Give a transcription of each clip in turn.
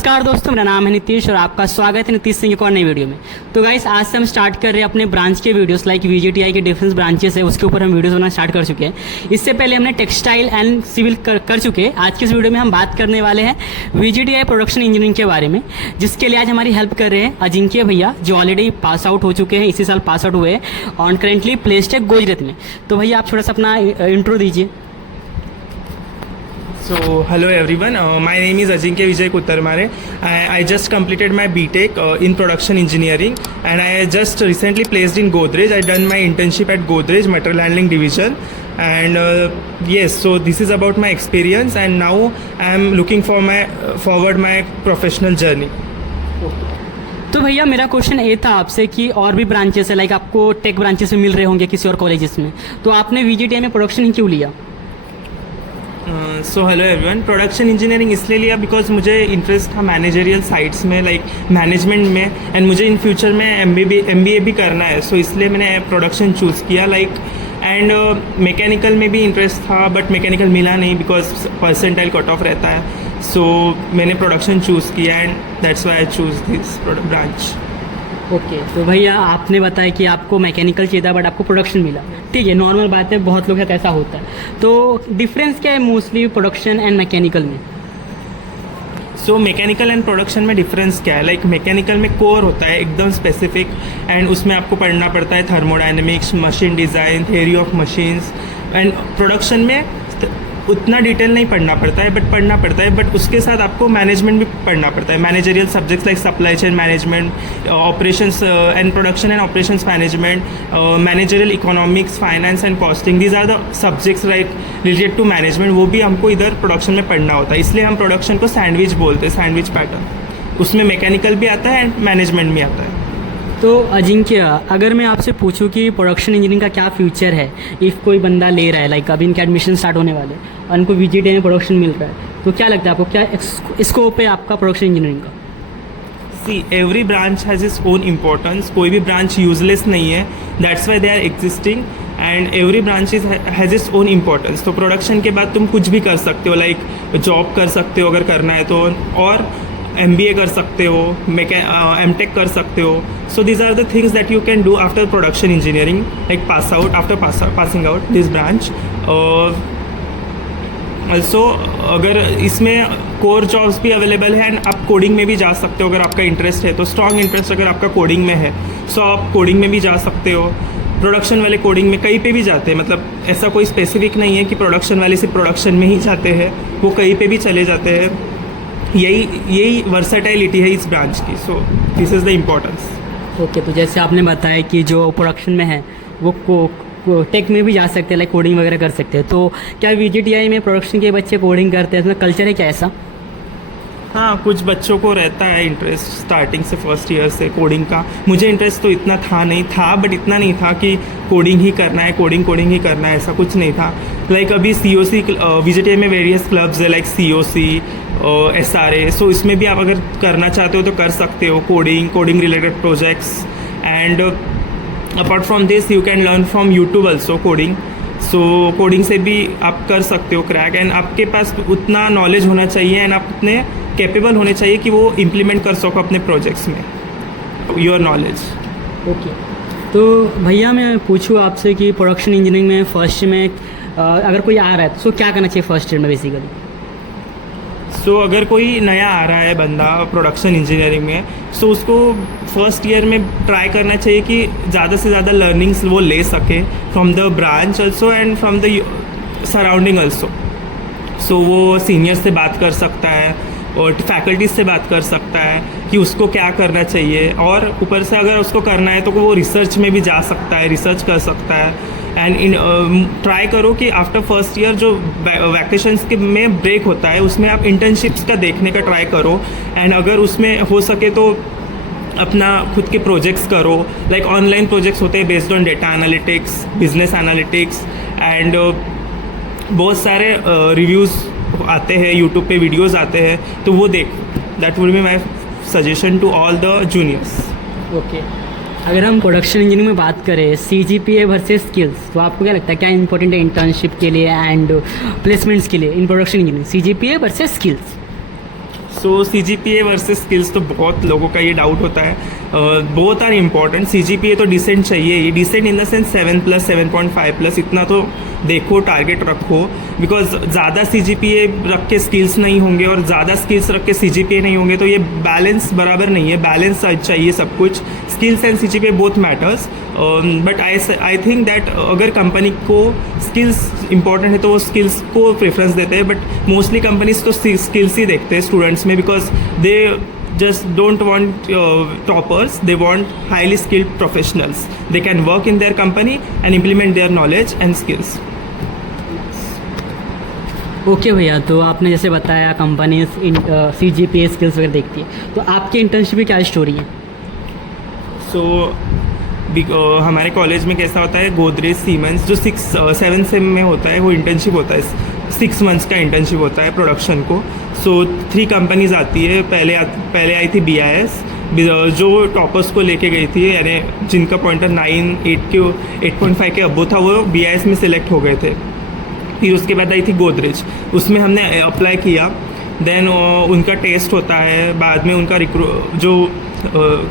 नमस्कार दोस्तों, मेरा नाम है नीतीश और आपका स्वागत है नीतीश सिंह एक और नई वीडियो में। तो गाइस, आज से हम स्टार्ट कर रहे हैं अपने ब्रांच के वीडियोस लाइक वीजीटीआई के डिफरेंट ब्रांचेस है, उसके ऊपर हम वीडियोस बनाना स्टार्ट कर चुके हैं। इससे पहले हमने टेक्सटाइल एंड सिविल कर चुके हैं। आज के इस वीडियो में हम बात करने वाले हैं वीजीटीआई प्रोडक्शन इंजीनियरिंग के बारे में, जिसके लिए आज हमारी हेल्प कर रहे हैं अजिंक्य भैया, जो ऑलरेडी पास आउट हो चुके हैं, इसी साल पास आउट हुए हैं और करेंटली प्लेस्ड है गुजरात में। तो भैया आप थोड़ा सा अपना इंट्रो दीजिए। So hello everyone, my name is Ajinkya Vijay Kuttarmare. I just completed my BTech in production engineering and I just recently placed in Godrej. I done my internship at Godrej Material Handling Division and yes, so this is about my experience and now I am looking for forward my professional journey. तो भैया मेरा question ये था आपसे कि और भी branches है लाइक आपको टेक ब्रांचेस में मिल रहे होंगे किसी और कॉलेजेस में, तो आपने वीजीटीआई में प्रोडक्शन ही क्यों लिया? So hello everyone, production engineering इसलिए लिया बिकॉज मुझे इंटरेस्ट था मैनेजरियल साइट्स में, लाइक मैनेजमेंट में, एंड मुझे इन फ्यूचर में एमबीए भी करना है। सो इसलिए मैंने प्रोडक्शन चूज़ किया लाइक। एंड मैकेनिकल में भी इंटरेस्ट था बट मैकेनिकल मिला नहीं बिकॉज परसेंटाइल कट ऑफ रहता है। सो मैंने प्रोडक्शन चूज़ किया and that's why I choose this branch. Okay, तो भैया आपने बताया कि आपको मैकेनिकल चाहिए था बट आपको प्रोडक्शन मिला। ठीक है, नॉर्मल बात है, बहुत लोग के साथ ऐसा होता है। तो डिफरेंस क्या है मोस्टली प्रोडक्शन एंड मैकेनिकल में? सो मैकेनिकल एंड प्रोडक्शन में डिफरेंस क्या है? लाइक मैकेनिकल में कोर होता है एकदम स्पेसिफिक एंड उसमें आपको पढ़ना पड़ता है thermodynamics, machine design, theory of machines. And production में उतना डिटेल नहीं पढ़ना पड़ता है बट उसके साथ आपको मैनेजमेंट भी पढ़ना पड़ता है। Managerial subjects like supply chain management, operations and production and operations management, managerial economics, finance and costing, these are the subjects like related to management. वो भी हमको इधर प्रोडक्शन में पढ़ना होता है, इसलिए हम प्रोडक्शन को सैंडविच बोलते हैं, सैंडविच पैटर्न। उसमें मैकेनिकल भी आता है एंड मैनेजमेंट भी आता है। तो अजिंक्य, अगर मैं आपसे पूछूं कि प्रोडक्शन इंजीनियरिंग का क्या फ्यूचर है, इफ़ कोई बंदा ले रहा है लाइक अभी इनके एडमिशन स्टार्ट होने वाले और उनको वीजीटीआई में प्रोडक्शन मिल रहा है, तो क्या लगता है आपको, क्या स्कोप है आपका प्रोडक्शन इंजीनियरिंग का? See every branch has its own importance, कोई भी ब्रांच यूजलेस नहीं है, that's why they are existing and every branch has its own importance. तो प्रोडक्शन के बाद तुम कुछ भी कर सकते हो, लाइक जॉब कर सकते हो अगर करना है तो, और MBA कर सकते हो, MTech कर सकते हो। So these are the things that you can do after production engineering, like passing out this branch. Also अगर इसमें कोर जॉब्स भी अवेलेबल है एंड आप कोडिंग में भी जा सकते हो अगर आपका इंटरेस्ट है तो, स्ट्रॉन्ग इंटरेस्ट अगर आपका कोडिंग में है सो आप कोडिंग में भी जा सकते हो। प्रोडक्शन वाले कोडिंग में कहीं पे भी जाते हैं, मतलब ऐसा कोई स्पेसिफिक नहीं है कि प्रोडक्शन वाले सिर्फ प्रोडक्शन में ही जाते हैं, वो कहीं पे भी चले जाते हैं। यही वर्सेटाइलिटी है इस ब्रांच की। So this is the importance. Okay, तो जैसे आपने बताया कि जो प्रोडक्शन में है वो टेक में भी जा सकते हैं, लाइक कोडिंग वगैरह कर सकते हैं, तो क्या वीजीटीआई में प्रोडक्शन के बच्चे कोडिंग करते हैं? इसमें कल्चर है क्या ऐसा? हाँ, कुछ बच्चों को रहता है इंटरेस्ट स्टार्टिंग से, फर्स्ट ईयर से कोडिंग का। मुझे इंटरेस्ट तो इतना नहीं था बट इतना नहीं था कि कोडिंग ही करना है, कोडिंग ही करना है, ऐसा कुछ नहीं था। लाइक अभी COC वीजीटीआई में वेरियस क्लब्स है लाइक COC, SRA, सो इसमें भी आप अगर करना चाहते हो तो कर सकते हो, coding related projects. And apart from this you can learn from YouTube also coding. So coding से भी आप कर सकते हो क्रैक, एंड आपके पास उतना नॉलेज होना चाहिए एंड आप उतने कैपेबल होने चाहिए कि वो इम्प्लीमेंट कर सको अपने प्रोजेक्ट्स में योर नॉलेज। ओके, तो भैया मैं पूछूँ आपसे कि प्रोडक्शन इंजीनियरिंग में फर्स्ट में अगर कोई आ रहा है तो क्या करना चाहिए फर्स्ट ईयर में बेसिकली? सो अगर कोई नया आ रहा है बंदा प्रोडक्शन इंजीनियरिंग में, सो उसको फर्स्ट ईयर में ट्राई करना चाहिए कि ज़्यादा से ज़्यादा लर्निंग्स वो ले सके from the branch also and from the surrounding also. So वो सीनियर से बात कर सकता है और फैकल्टीज से बात कर सकता है कि उसको क्या करना चाहिए, और ऊपर से अगर उसको करना है तो वो रिसर्च में भी जा सकता है, रिसर्च कर सकता है। एंड ट्राई करो कि आफ्टर फर्स्ट ईयर जो वैकेशंस के में ब्रेक होता है उसमें आप इंटर्नशिप्स का देखने का ट्राई करो, एंड अगर उसमें हो सके तो अपना खुद के प्रोजेक्ट्स करो, लाइक ऑनलाइन प्रोजेक्ट्स होते हैं based on data analytics, business analytics, and बहुत सारे रिव्यूज़ आते हैं यूट्यूब पे, वीडियोस आते हैं, तो वो देख। That would be my suggestion to all the juniors. Okay, अगर हम प्रोडक्शन इंजीनियरिंग में बात करें CGPA वर्सेस स्किल्स, तो आपको क्या लगता है क्या इंपॉर्टेंट है इंटर्नशिप के लिए एंड प्लेसमेंट्स के लिए in production engineering, CGPA versus skills? So CGPA versus skills तो बहुत लोगों का ये डाउट होता है. Both are important. CGPA तो डिसेंट चाहिए ही, डिसेंट इन द सेंस 7+, 7.5+, इतना तो देखो, टारगेट रखो. बिकॉज ज़्यादा CGPA रख के स्किल्स नहीं होंगे और ज़्यादा स्किल्स रख के CGPA नहीं होंगे, तो ये बैलेंस बराबर नहीं है. बैलेंस चाहिए सब कुछ. Skills and CGPA both matters. But I think that अगर कंपनी को स्किल्स इंपॉर्टेंट है तो वो स्किल्स को प्रेफरेंस देते हैं. बट मोस्टली कंपनीज तो स्किल्स ही देखते हैं स्टूडेंट्स में, because they just don't want toppers, they want highly skilled professionals. They can work in their company and implement their knowledge and skills. Okay भैया, तो आपने जैसे बताया कंपनी CGPA स्किल्स वगैरह देखती है, तो आपकी इंटर्नशिप की क्या स्टोरी है? सो हमारे कॉलेज में कैसा होता है, गोदरेज सीमेंस जो 7 सेम में होता है वो इंटर्नशिप होता है. 6 मंथ्स का इंटर्नशिप होता है प्रोडक्शन को. सो 3 कंपनीज आती है. पहले आई थी BIS, जो टॉपर्स को लेके गई थी, यानी जिनका पॉइंटर 8.5 के अबो था, वो BIS में सिलेक्ट हो गए थे. फिर उसके बाद आई थी गोदरेज, उसमें हमने अप्लाई किया. देन उनका टेस्ट होता है, बाद में उनका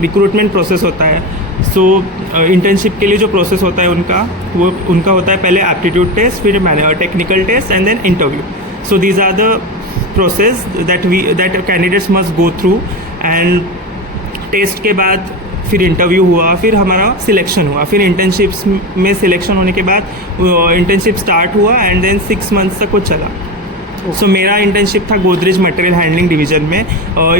रिक्रूटमेंट प्रोसेस होता है. सो इंटर्नशिप के लिए जो प्रोसेस होता है उनका होता है पहले एप्टीट्यूड टेस्ट, फिर technical test and then interview. So these are the process that candidates must go through. And test के बाद फिर इंटरव्यू हुआ, फिर हमारा सिलेक्शन हुआ. फिर इंटर्नशिप्स में सिलेक्शन होने के बाद इंटर्नशिप स्टार्ट हुआ एंड देन 6 मंथ्स तक वो चला. सो मेरा इंटर्नशिप था गोदरेज मटेरियल हैंडलिंग डिवीजन में,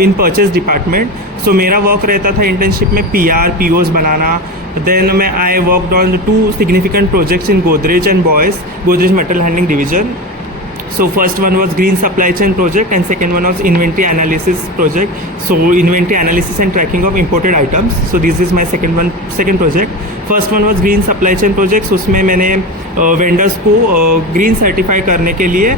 इन परचेज डिपार्टमेंट. सो मेरा वर्क रहता था इंटर्नशिप में POs बनाना. Then I worked on 2 significant projects in Godrej and Godrej material handling division. So first one was green supply chain project and second one was inventory analysis project. So inventory analysis and tracking of imported items. So this is my second project. First one was green supply chain projects. उसमें मैंने vendors को green certify करने के लिए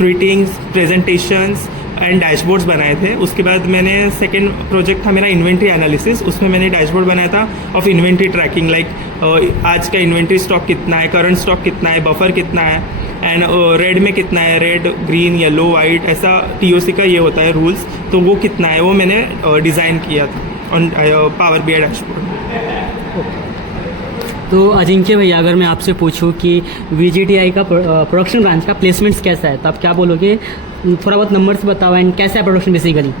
greetings, presentations and dashboards बनाए थे. उसके बाद मैंने सेकेंड प्रोजेक्ट था मेरा इन्वेंट्री एनालिसिस. उसमें मैंने डैशबोर्ड बनाया था ऑफ इन्वेंट्री ट्रैकिंग, लाइक आज का इन्वेंट्री स्टॉक कितना है, करंट स्टॉक कितना है, बफर कितना है, एंड रेड में कितना है, रेड, ग्रीन, येलो, वाइट, ऐसा TOC का ये होता है रूल्स. तो वो कितना है वो मैंने डिज़ाइन किया था ऑन पावर BI डैशबोर्ड. तो अजिंक्य भैया, अगर मैं आपसे पूछूं कि VGTI का प्रोडक्शन ब्रांच का प्लेसमेंट्स कैसा है, तो आप क्या बोलोगे? थोड़ा बहुत नंबर्स बताओ एंड कैसा है production basically?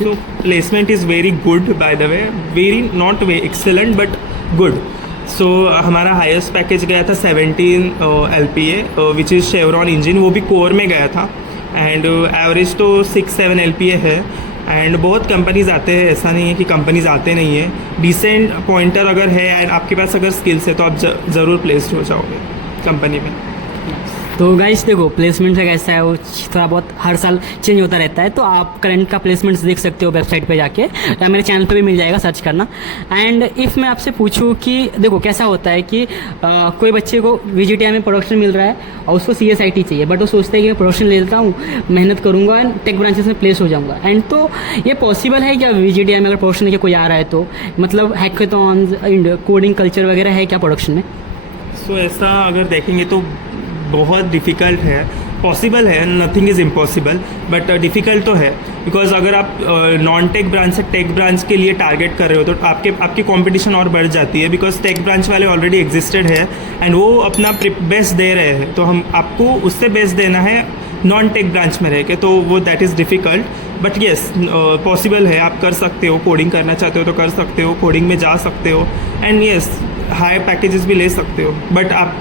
So placement is very good, by the way, very not very excellent but good. So हमारा हाईएस्ट पैकेज गया था 17 LPA which is chevron engine, वो भी कोर में गया था. एंड एवरेज तो 6-7 LPA है. एंड बहुत कंपनीज आते हैं, ऐसा नहीं है कि कंपनीज आते नहीं है. डिसेंट पॉइंटर अगर है एंड आपके पास अगर स्किल्स है तो आप ज़रूर प्लेस्ड हो जाओगे कंपनी में. तो गाइस देखो, प्लेसमेंट का कैसा है वो थोड़ा बहुत हर साल चेंज होता रहता है. तो आप करंट का प्लेसमेंट्स देख सकते हो वेबसाइट पे जाके, या मेरे चैनल पे भी मिल जाएगा, सर्च करना. एंड इफ़ मैं आपसे पूछूं कि देखो कैसा होता है कि कोई बच्चे को VGTI में प्रोडक्शन मिल रहा है और उसको CSIT चाहिए, बट वो सोचता है कि मैं प्रोडक्शन ले लेता हूँ, मेहनत करूँगा एंड टेक ब्रांचेस में प्लेस हो जाऊँगा. एंड तो ये पॉसिबल है क्या VGTI में अगर प्रोडक्शन लेके कोई आ रहा है तो? मतलब हैकाथॉन्स, कोडिंग कल्चर वगैरह है क्या प्रोडक्शन में? सो ऐसा अगर देखेंगे तो बहुत डिफ़िकल्ट है. पॉसिबल है, nothing is impossible, but difficult तो है. बिकॉज अगर आप नॉन टेक ब्रांच से टेक ब्रांच के लिए टारगेट कर रहे हो तो आपकी कंपटीशन और बढ़ जाती है. बिकॉज टेक ब्रांच वाले ऑलरेडी एग्जिस्टेड है एंड वो अपना बेस्ट दे रहे हैं, तो हम आपको उससे बेस्ट देना है नॉन टेक ब्रांच में रह के, तो वो that is difficult. But yes, possible है, आप कर सकते हो. कोडिंग करना चाहते हो तो कर सकते हो, कोडिंग में जा सकते हो. एंड येस, हाई पैकेजेस भी ले सकते हो. बट आप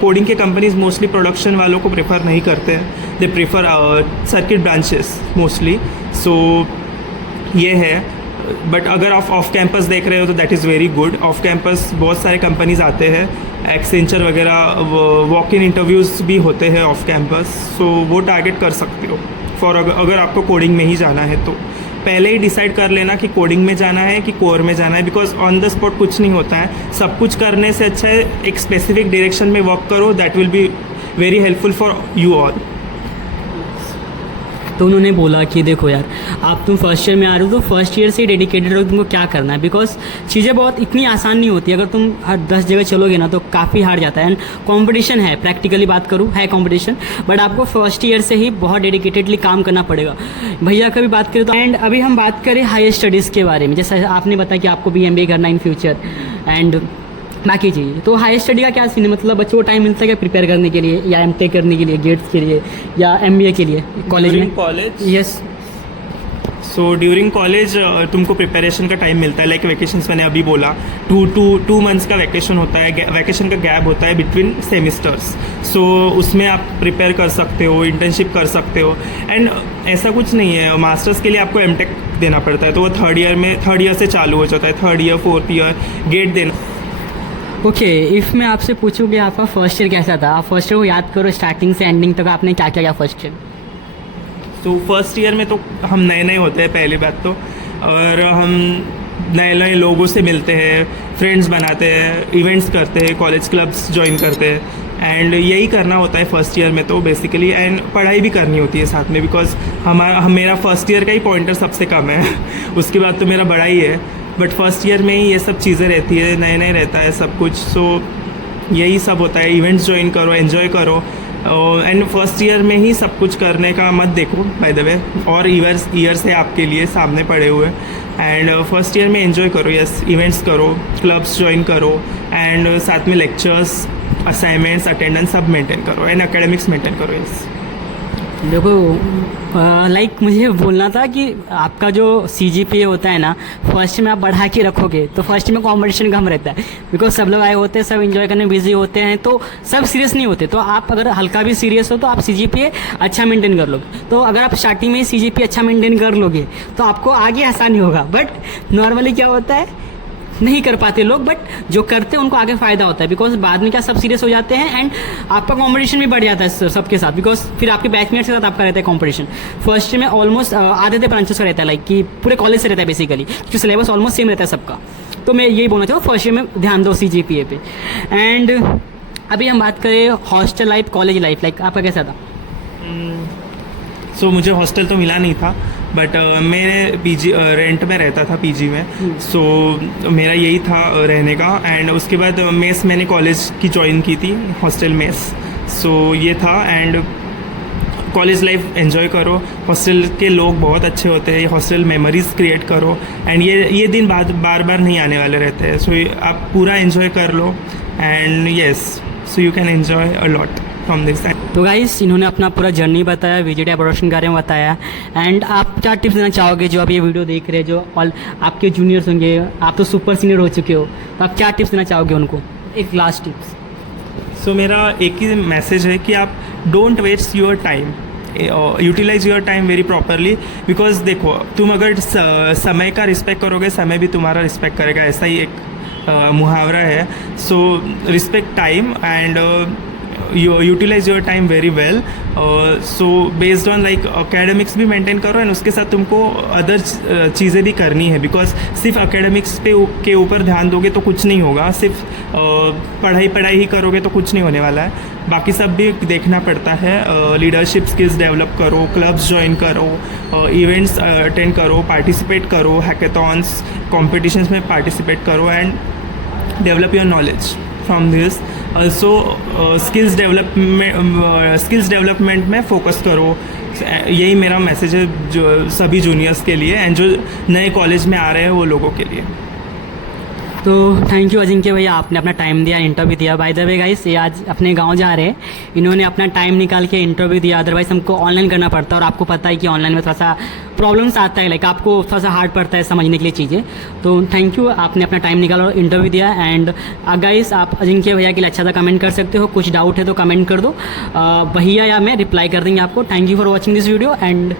कोडिंग के कंपनीज मोस्टली प्रोडक्शन वालों को प्रेफर नहीं करते हैं. They prefer circuit branches mostly. So ये है. बट अगर आप ऑफ कैंपस देख रहे हो तो that is very good. Off campus बहुत सारे कंपनीज आते हैं, एक्सेंचर वगैरह, वॉक इन इंटरव्यूज़ भी होते हैं ऑफ कैंपस. सो वो टारगेट कर सकते हो फॉर अगर आपको कोडिंग में ही जाना है तो. पहले ही डिसाइड कर लेना कि कोडिंग में जाना है कि कोर में जाना है, बिकॉज ऑन द स्पॉट कुछ नहीं होता है. सब कुछ करने से अच्छा है एक स्पेसिफिक डायरेक्शन में वर्क करो. That will be very helpful for you all. तो उन्होंने बोला कि देखो यार, आप तुम फर्स्ट ईयर में आ रहे हो तो फर्स्ट ईयर से डेडिकेटेड हो, तुमको क्या करना है, बिकॉज चीज़ें बहुत इतनी आसान नहीं होती। अगर तुम हर 10 जगह चलोगे ना तो काफ़ी हार्ड जाता है, एंड कॉम्पिटिशन है, प्रैक्टिकली बात करूँ है कॉम्पिटिशन, बट आपको फर्स्ट ईयर से ही बहुत डेडिकेटेडली काम करना पड़ेगा। भैया का भी बात करें तो, एंड अभी हम बात करें हायर स्टडीज़ के बारे में, जैसे आपने बताया कि आपको भी MBA करना इन फ्यूचर एंड बाकी चीज़, तो हायर स्टडी का क्या सीन है, मतलब बच्चों को टाइम मिलता है क्या प्रिपेयर करने के लिए, या MTech करने के लिए, गेट्स के लिए, या MBA के लिए कॉलेज में? College, yes. So during college तुमको प्रिपरेशन का टाइम मिलता है, लाइक वैकेशंस मैंने अभी बोला, टू मंथ्स का वैकेशन होता है, वैकेशन का गैप होता है बिटवीन सेमिस्टर्स। सो उसमें आप प्रिपेयर कर सकते हो, इंटर्नशिप कर सकते हो, एंड ऐसा कुछ नहीं है, मास्टर्स के लिए आपको MTech देना पड़ता है, तो वो थर्ड ईयर से चालू हो जाता है, third year fourth year GATE देना। ओके, इफ़ मैं आपसे पूछूँ कि आपका फर्स्ट ईयर कैसा था, आप फर्स्ट ईयर को याद करो, स्टार्टिंग से एंडिंग तक आपने क्या क्या किया फर्स्ट ईयर? तो फर्स्ट ईयर में तो हम नए नए होते हैं पहली बात तो, और हम नए नए लोगों से मिलते हैं, फ्रेंड्स बनाते हैं, इवेंट्स करते हैं, कॉलेज क्लब्स ज्वाइन करते हैं, एंड यही करना होता है फर्स्ट ईयर में तो बेसिकली, एंड पढ़ाई भी करनी होती है साथ में, बिकॉज मेरा फर्स्ट ईयर का ही पॉइंटर सबसे कम है उसके बाद तो मेरा बड़ा ही है, बट फर्स्ट ईयर में ही ये सब चीज़ें रहती है, नए नए रहता है सब कुछ। सो यही सब होता है, इवेंट्स ज्वाइन करो, एंजॉय करो, एंड फर्स्ट ईयर में ही सब कुछ करने का मत देखो बाय द वे, और ईयर्स है आपके लिए सामने पड़े हुए, एंड फर्स्ट ईयर में एंजॉय करो, यस, इवेंट्स करो, क्लब्स ज्वाइन करो, एंड साथ में लेक्चर्स, असाइनमेंट्स, अटेंडेंस सब मेंटेन करो, एंड एकेडमिक्स मेंटेन करो, यस। देखो लाइक मुझे बोलना था कि आपका जो CGPA होता है ना, फर्स्ट में आप बढ़ा के रखोगे तो फर्स्ट में कंपटीशन कम रहता है, बिकॉज सब लोग आए होते हैं, सब एंजॉय करने बिजी होते हैं, तो सब सीरियस नहीं होते। तो आप अगर हल्का भी सीरियस हो तो आप CGPA अच्छा मेंटेन कर लोगे, तो अगर आप स्टार्टिंग में ही CGPA अच्छा मेंटेन कर लोगे तो आपको आगे आसानी होगा। बट नॉर्मली क्या होता है, नहीं कर पाते लोग, बट जो करते हैं उनको आगे फ़ायदा होता है, बिकॉज बाद में क्या सब सीरियस हो जाते हैं, एंड आपका कंपटीशन भी बढ़ जाता है सबके साथ, बिकॉज फिर आपके बैचमेट्स के साथ आपका रहता है कंपटीशन। फर्स्ट में ऑलमोस्ट आधे ब्रांचेस का रहता है, लाइक कि पूरे कॉलेज से रहता है बेसिकली, क्योंकि सिलेबस ऑलमोस्ट सेम रहता है सबका। तो मैं यही बोलना चाहूँ, फर्स्ट ईयर में ध्यान दो CGPA पे। एंड अभी हम बात करें hostel life, college life, like आपका कैसा था? सो मुझे हॉस्टल तो मिला नहीं था, बट मैं PG रेंट में रहता था, PG में। सो मेरा यही था रहने का, एंड उसके बाद मेस मैंने कॉलेज की ज्वाइन की थी, हॉस्टल मेस। सो ये था, एंड कॉलेज लाइफ एंजॉय करो, हॉस्टल के लोग बहुत अच्छे होते हैं, हॉस्टल मेमोरीज क्रिएट करो, एंड ये दिन बार बार नहीं आने वाले रहते हैं। सो आप पूरा एंजॉय कर लो, and yes, so you can enjoy a lot from this. तो गाइस, इन्होंने अपना पूरा जर्नी बताया, VGTI प्रोडक्शन के बारे में बताया, एंड आप क्या टिप्स देना चाहोगे जो आप ये वीडियो देख रहे हैं, जो ऑल आपके जूनियर्स होंगे, आप तो सुपर सीनियर हो चुके हो, तो आप क्या टिप्स देना चाहोगे उनको, एक लास्ट टिप्स? सो मेरा एक ही मैसेज है कि आप don't waste your time, utilise your time very properly, because देखो, तुम अगर समय का रिस्पेक्ट करोगे, समय भी तुम्हारा रिस्पेक्ट करेगा, ऐसा ही एक मुहावरा है। So respect time and utilise your time very well. So based on like academics भी मेंटेन करो, एंड उसके साथ तुमको अदर चीज़ें भी करनी है, बिकॉज सिर्फ अकेडमिक्स के ऊपर ध्यान दोगे तो कुछ नहीं होगा, सिर्फ पढ़ाई ही करोगे तो कुछ नहीं होने वाला है, बाकी सब भी देखना पड़ता है। लीडरशिप स्किल्स डेवलप करो, क्लब्स ज्वाइन करो, इवेंट्स अटेंड करो, पार्टिसिपेट करो, हैकेथॉन्स, कॉम्पिटिशन्स में पार्टिसिपेट करो, and develop your knowledge from this. Also skills development में फोकस करो, यही मेरा मैसेज है जो सभी जूनियर्स के लिए, एंड जो नए कॉलेज में आ रहे हैं वो लोगों के लिए। तो थैंक यू अजिंक्य भैया, आपने अपना टाइम दिया, इंटरव्यू दिया। बाय द वे गाइस, ये आज अपने गांव जा रहे हैं, इन्होंने अपना टाइम निकाल के इंटरव्यू दिया, अदरवाइज हमको ऑनलाइन करना पड़ता है, और आपको पता है कि ऑनलाइन में थोड़ा सा प्रॉब्लम्स आता है, लाइक आपको थोड़ा सा हार्ड पड़ता है समझने के लिए चीज़ें। तो थैंक यू, आपने अपना टाइम निकाला और इंटरव्यू दिया। एंड गाइस, आप अजिंक्य भैया के लिए अच्छा सा कमेंट कर सकते हो, कुछ डाउट है तो कमेंट कर दो, भैया या मैं रिप्लाई कर देंगे आपको। Thank you for watching this video, and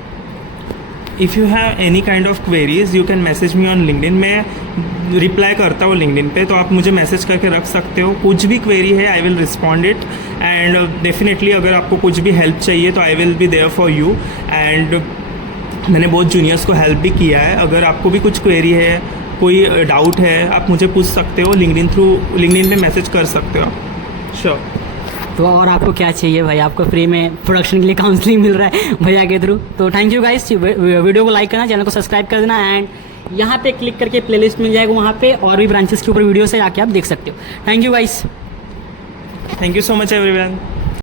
if you have any kind of queries you can message me on LinkedIn. मैं रिप्लाई करता हूँ लिंक्डइन पे, तो आप मुझे मैसेज करके रख सकते हो, कुछ भी क्वेरी है I will respond it, and definitely अगर आपको कुछ भी हेल्प चाहिए तो I will be there for you. And मैंने बहुत जूनियर्स को हेल्प भी किया है, अगर आपको भी कुछ क्वेरी है, कोई डाउट है, आप मुझे पूछ सकते हो, लिंक्डइन में मैसेज कर सकते हो। श्योर। तो और आपको क्या चाहिए भाई, आपको फ्री में प्रोडक्शन के लिए काउंसलिंग मिल रहा है भैया के थ्रू। तो थैंक यू गाइस, वीडियो को लाइक करना, चैनल को सब्सक्राइब कर देना, एंड यहाँ पे क्लिक करके प्लेलिस्ट मिल जाएगा, वहाँ पे और भी ब्रांचेस के ऊपर वीडियोस है, जाके आप देख सकते हो। Thank you guys. Thank you so much everyone.